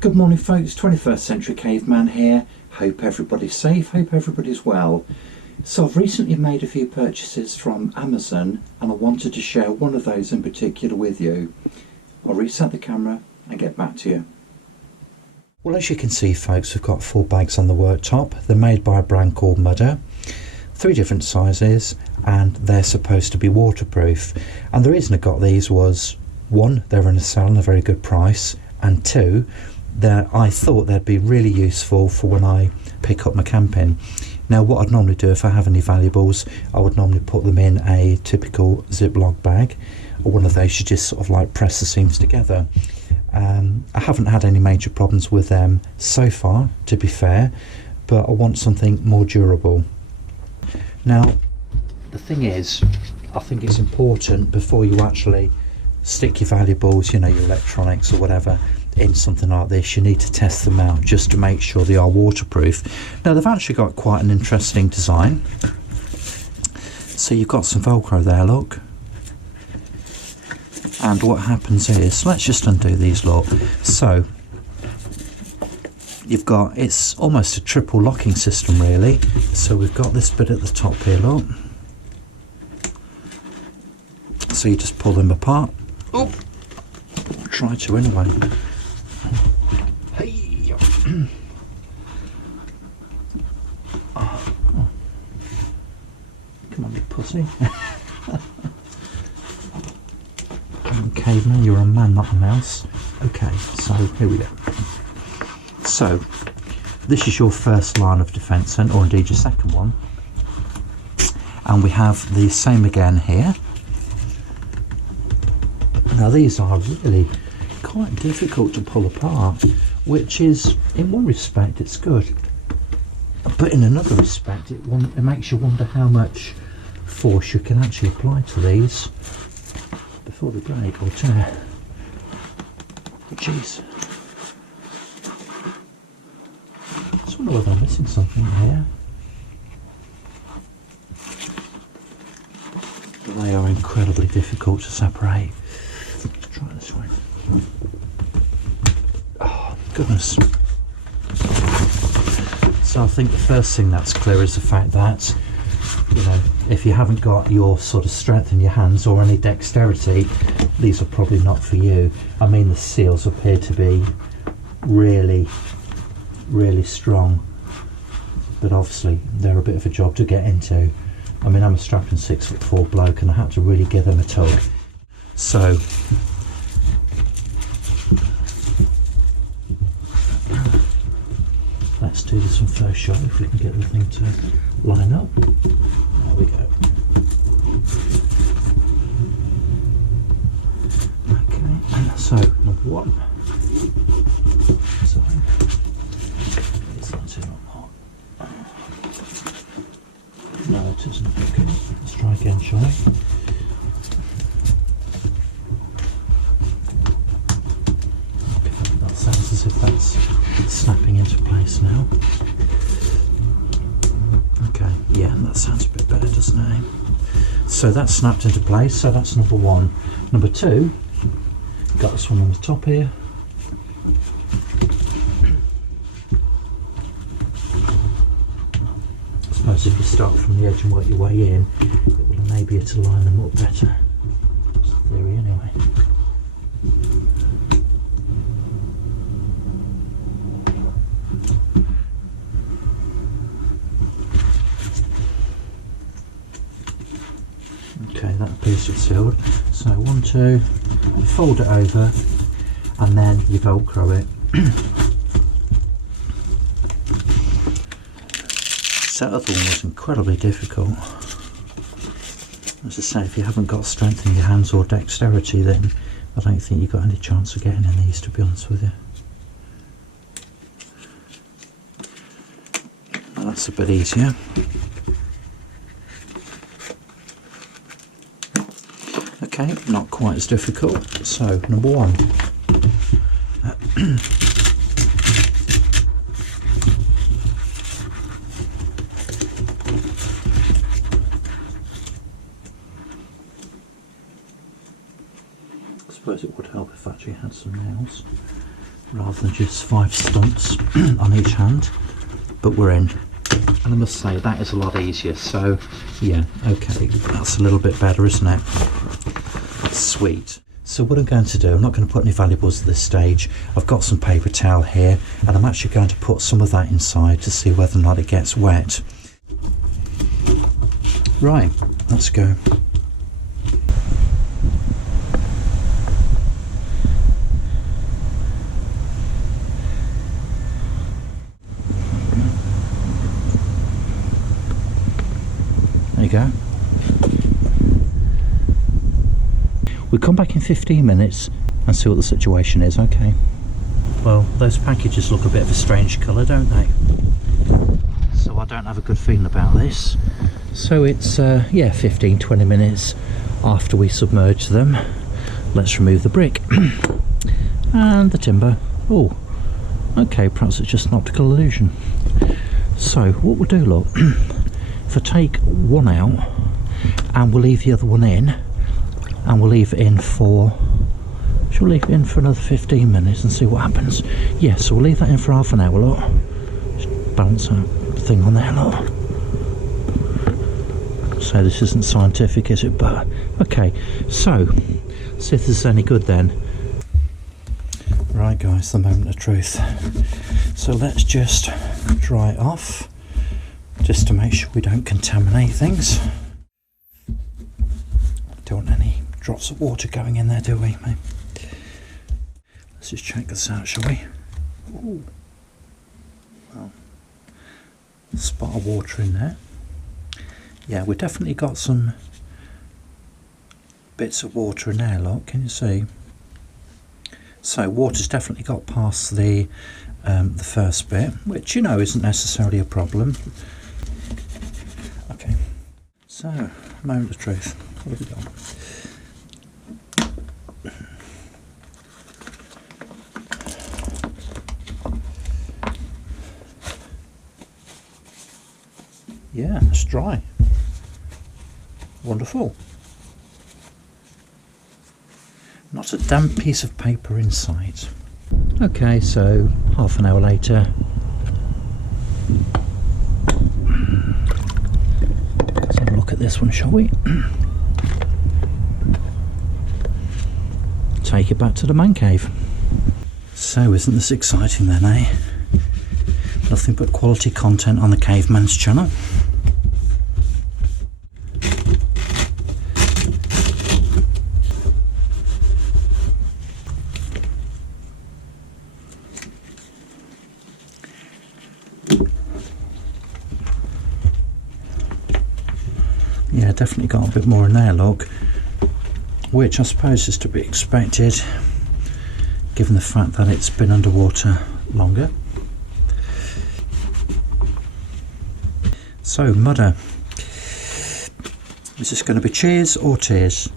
Good morning folks, 21st Century Caveman here. Hope everybody's safe, hope everybody's well. So I've recently made a few purchases from Amazon and I wanted to share one of those in particular with you. I'll reset the camera and get back to you. Well, as you can see folks, we've got 4 bags on the worktop. They're made by a brand called Mudder. 3 different sizes and they're supposed to be waterproof. And the reason I got these was, 1, they're in a sale at a very good price, and 2, that I thought they'd be really useful for when I pick up my camping. Now what I'd normally do if I have any valuables, I would normally put them in a typical Ziploc bag, or one of those you just sort of like press the seams together. I haven't had any major problems with them so far, to be fair, but I want something more durable. Now the thing is, I think it's important before you actually stick your valuables, you know, your electronics or whatever, in something like this, you need to test them out just to make sure they are waterproof. Now they've actually got quite an interesting design. So you've got some Velcro there, look. And what happens is, let's just undo these, look. So you've got, it's almost a triple locking system really. So we've got this bit at the top here, look. So you just pull them apart. Oh, try to anyway. Hey. Oh. Come on, you pussy. Caveman, you're a man, not a mouse. Okay, so here we go. So this is your first line of defence then, or indeed your second one. And we have the same again here. Now these are really quite difficult to pull apart, which is, in one respect it's good, but in another respect it makes you wonder how much force you can actually apply to these before they break or tear. Jeez. I just wonder whether I'm missing something here. They are incredibly difficult to separate. Let's try this one. Oh goodness. So I think the first thing that's clear is the fact that, you know, if you haven't got your sort of strength in your hands or any dexterity, these are probably not for you. I mean, the seals appear to be really strong, but obviously they're a bit of a job to get into. I mean, I'm a strapping 6'4" bloke and I had to really give them a tug. So let's do this one first shot, if we can get the thing to line up. There we go. Okay, so number 1. So is that it or not? No, it isn't. Okay, let's try again, shall we? That sounds as if that's snapping into place now. Okay, yeah, that sounds a bit better, doesn't it? So that's snapped into place, so that's number 1. Number 2, got this one on the top here. I suppose if you start from the edge and work your way in, it will enable you to line them up better. That's the theory anyway. Okay, that appears to be sealed. So 1, 2, fold it over and then you Velcro it. That other one was incredibly difficult. As I say, if you haven't got strength in your hands or dexterity, then I don't think you've got any chance of getting in these, to be honest with you. Well, that's a bit easier. Okay, not quite as difficult. So, number 1. I suppose it would help if I actually had some nails. rather than just 5 stumps on each hand, but we're in. And I must say that is a lot easier, so yeah, okay, that's a little bit better, isn't it? Sweet. So what I'm going to do, I'm not going to put any valuables at this stage. I've got some paper towel here, and I'm actually going to put some of that inside to see whether or not it gets wet. Right, let's go. There you go. We'll come back in 15 minutes and see what the situation is, okay? Well, those packages look a bit of a strange colour, don't they? So I don't have a good feeling about this. So it's, yeah, 15-20 minutes after we submerge them. Let's remove the brick. And the timber. Oh, okay, perhaps it's just an optical illusion. So what we'll do, look, if I take one out and we'll leave the other one in, and we'll leave it in for, shall we leave it in for another 15 minutes and see what happens? Yeah, so we'll leave that in for half an hour, look. Just balance that thing on there, look. So this isn't scientific, is it? But okay, so see if this is any good then. Right guys, the moment of truth. So let's just dry it off, just to make sure we don't contaminate things. Don't want any drops of water going in there, do we? Let's just check this out, shall we? Ooh. Well, spot of water in there. Yeah, we've definitely got some bits of water in there, look, can you see? So water's definitely got past the first bit, which, you know, isn't necessarily a problem. Okay, so moment of truth. What have we got? Yeah, it's dry. Wonderful. Not a damp piece of paper inside. Okay, so half an hour later. Let's have a look at this one, shall we? Take it back to the man cave. So isn't this exciting then, eh? Nothing but quality content on the Caveman's channel. Yeah, definitely got a bit more in there, look, which I suppose is to be expected given the fact that it's been underwater longer. So, mudder, is this going to be cheers or tears?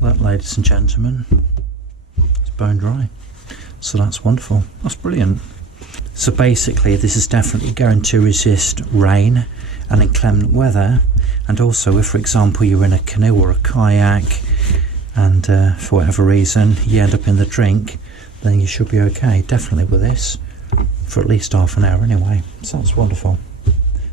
That, ladies and gentlemen, is bone dry. So that's wonderful. That's brilliant. So basically this is definitely going to resist rain and inclement weather, and also if, for example, you're in a canoe or a kayak and for whatever reason you end up in the drink, then you should be okay, definitely, with this, for at least half an hour anyway. So that's wonderful.